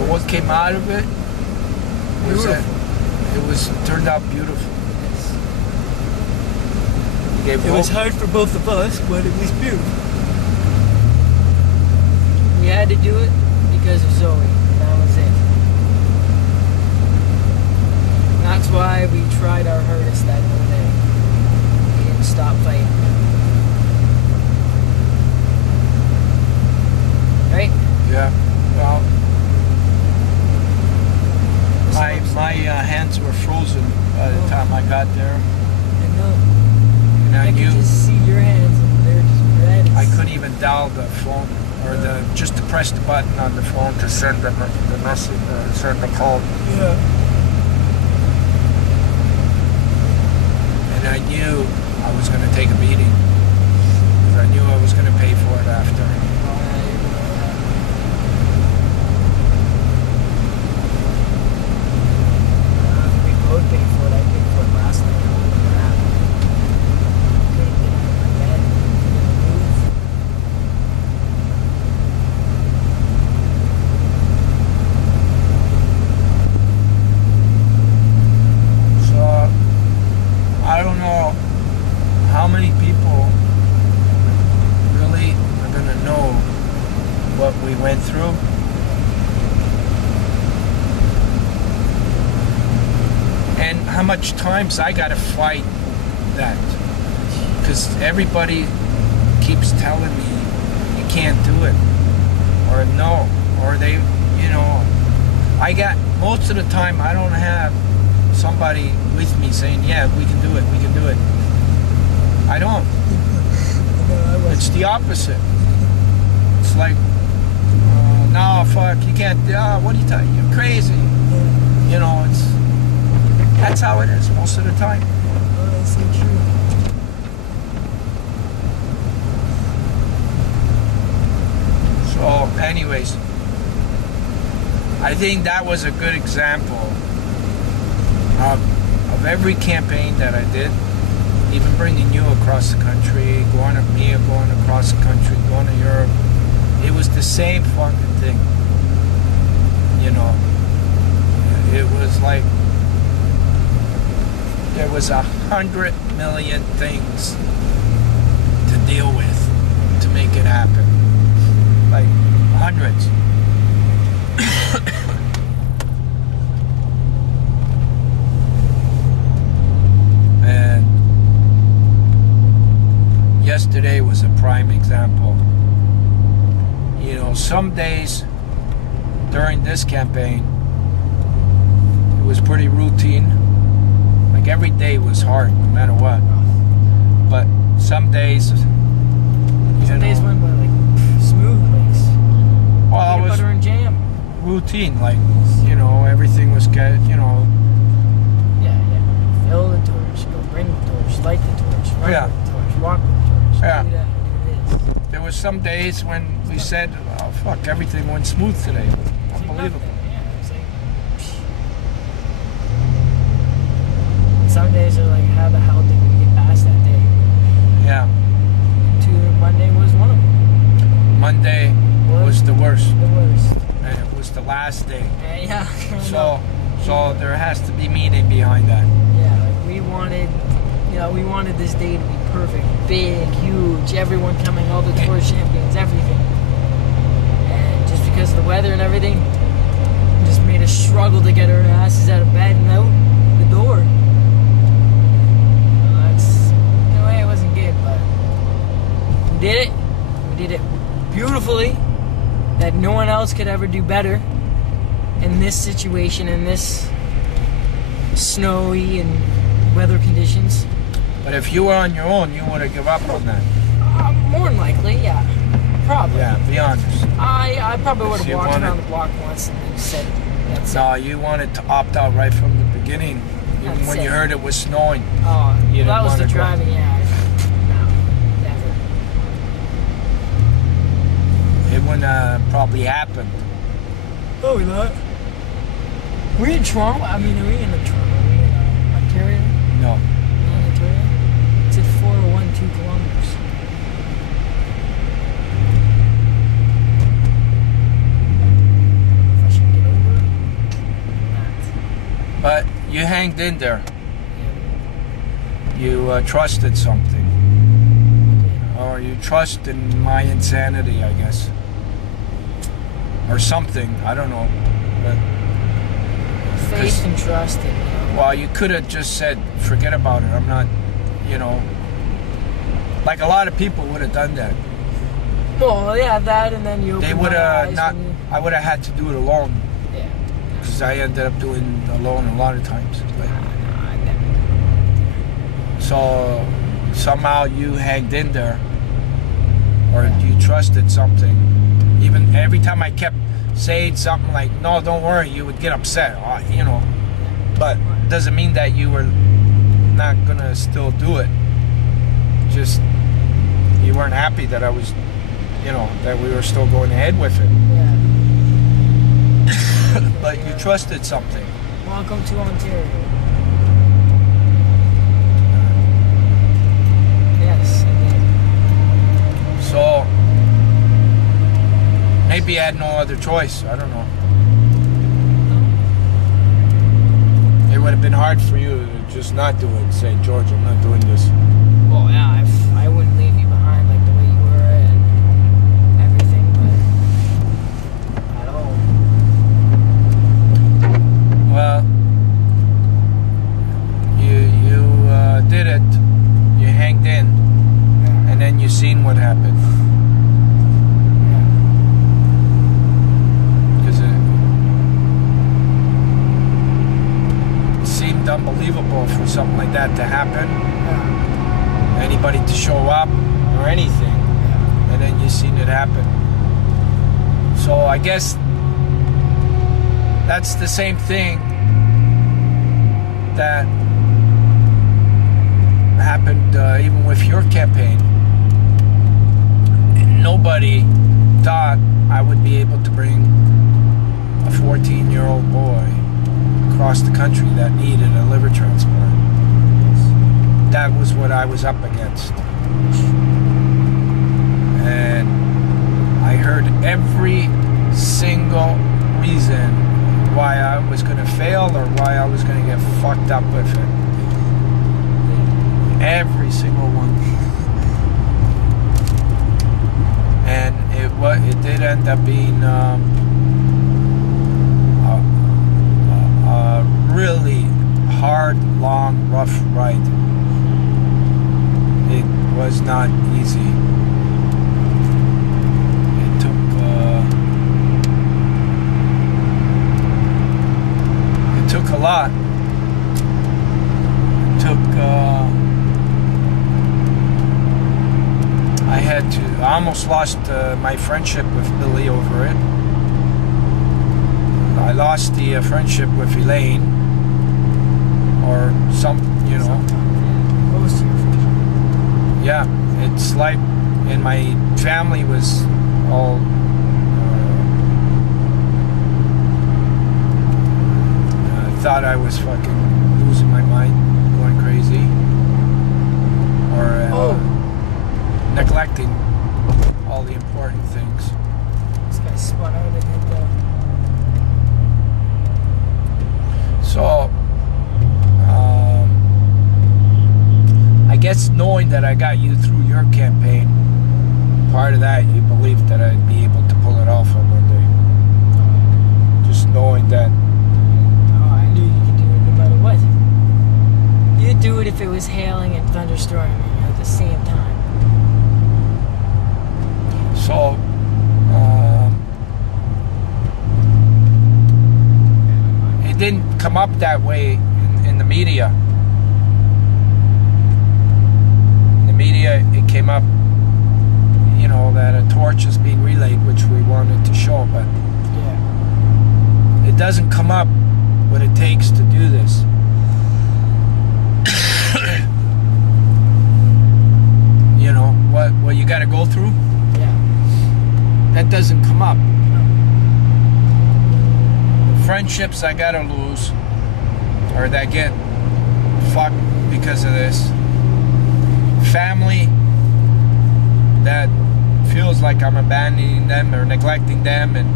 So what came out of it was that it turned out beautiful. It was hard for both of us, but it was beautiful. We had to do it because of Zoe. That was it. And that's why we tried our hardest that whole day. We didn't stop fighting. Right? Yeah. Well, my hands were frozen by the time I got there. I know. And I could just see your hands and they're just red. I couldn't even dial the phone or just to press the button on the phone to send the message, send the call. Yeah. And I knew I was going to take a beating because I knew I was going to pay for it after. I would pay for it. I paid for it last night. Couldn't get out of my bed. Couldn't move. So I don't know how many people really are going to know what we went through. And how much times I got to fight that. Because everybody keeps telling me you can't do it. Or no. Or they, I got, most of the time I don't have somebody with me saying, yeah, we can do it, we can do it. I don't. It's the opposite. It's like, no, fuck, you can't, what are you talking, you're crazy. That's how it is most of the time. Oh, that's so true. So, anyways, I think that was a good example of every campaign that I did, even bringing you across the country, going across the country, going to Europe. It was the same fucking thing. It was like there was 100 million things to deal with to make it happen. Like hundreds. And yesterday was a prime example. Some days during this campaign, it was pretty routine. Like every day was hard, no matter what. But some days, days went by like smooth, like well, it was butter and jam. Routine, like everything was good. Yeah. Fill the torch, go bring the torch, light the torch, run with the torch, walk with the torch. Yeah. Do that, do this. There was some days when we said, "Oh fuck, everything went smooth today." Unbelievable. Yeah, it was like. Some days are like, how the hell did we get past that day? Yeah. Monday was one of them. Monday was the worst. The worst. And it was the last day. Yeah. So there has to be meaning behind that. Yeah, like we wanted this day to be perfect, big, huge, everyone coming, all the tour champions, everything. And just because of the weather and everything, it just made us struggle to get our asses out of bed and out the door. In a way, it wasn't good, but we did it. We did it beautifully, that no one else could ever do better in this situation, in this snowy and weather conditions. But if you were on your own, you would have given up on that. More than likely, yeah. Probably. Yeah, be honest. I probably would have You walked wanted- around the block once and said, that's No, you wanted to opt out right from the beginning. Even That's when it. you heard it was snowing. Oh, You that didn't was the wanna go. driving, yeah. No, never. It wouldn't have probably happened. Oh, we not. We in Toronto? I mean, are we in Toronto? Are we in Ontario? No. In Ontario? It's at 401.2 kilometers. If I should get over you hanged in there. You trusted something. Or you trust in my insanity, I guess. Or something, I don't know. But, Faith and trust. well, you could have just said, forget about it. I'm not, like a lot of people would have done that. Well, yeah, that, and then you. They would have not. I would have had to do it alone. Yeah. Because I ended up doing alone a lot of times. But, I never. so somehow you hanged in there, or you trusted something. Even every time I kept saying something like, "No, don't worry," you would get upset. But doesn't mean that you were not gonna still do it. Just you weren't happy that I was, that we were still going ahead with it. Yeah. But you trusted something. Welcome to Ontario. Yes, I did. So maybe I had no other choice. I don't know. It would have been hard for you to just not do it and say, George, I'm not doing this. Well, yeah, I wouldn't leave you behind like the way you were and everything, but at all. Well, you did it. You hanged in, Yeah. and then you seen what happened. Because it seemed unbelievable for something like that to happen. Yeah. Anybody to show up or anything, Yeah. and then you seen it happen. So I guess that's the same thing that happened even with your campaign. Nobody thought I would be able to bring a 14-year-old boy across the country that needed a liver transplant. That was what I was up against. And I heard every single reason why I was going to fail or why I was going to get fucked up with it. Every single one. And it did end up being a really hard, long, rough ride. It was not easy. It took a lot. It took I almost lost my friendship with Billy over it. I lost the friendship with Elaine, or Sometimes, yeah. Most of your friends. yeah, it's like, and my family was all thought I was fucking losing my mind, going crazy, or neglecting all the important things. This guy spun out and hit the. So, I guess knowing that I got you through your campaign, part of that, you believed that I'd be able to pull it off on Monday. Just knowing that. Oh, I knew you could do it no matter what. You'd do it if it was hailing and thunderstorming at the same time. So, it didn't come up that way in the media. In the media, it came up, that a torch is being relayed, which we wanted to show, but Yeah. it doesn't come up what it takes to do this. What you got to go through, Yeah. that doesn't come up. Friendships I gotta lose, or that get fucked because of this. Family that feels like I'm abandoning them or neglecting them, and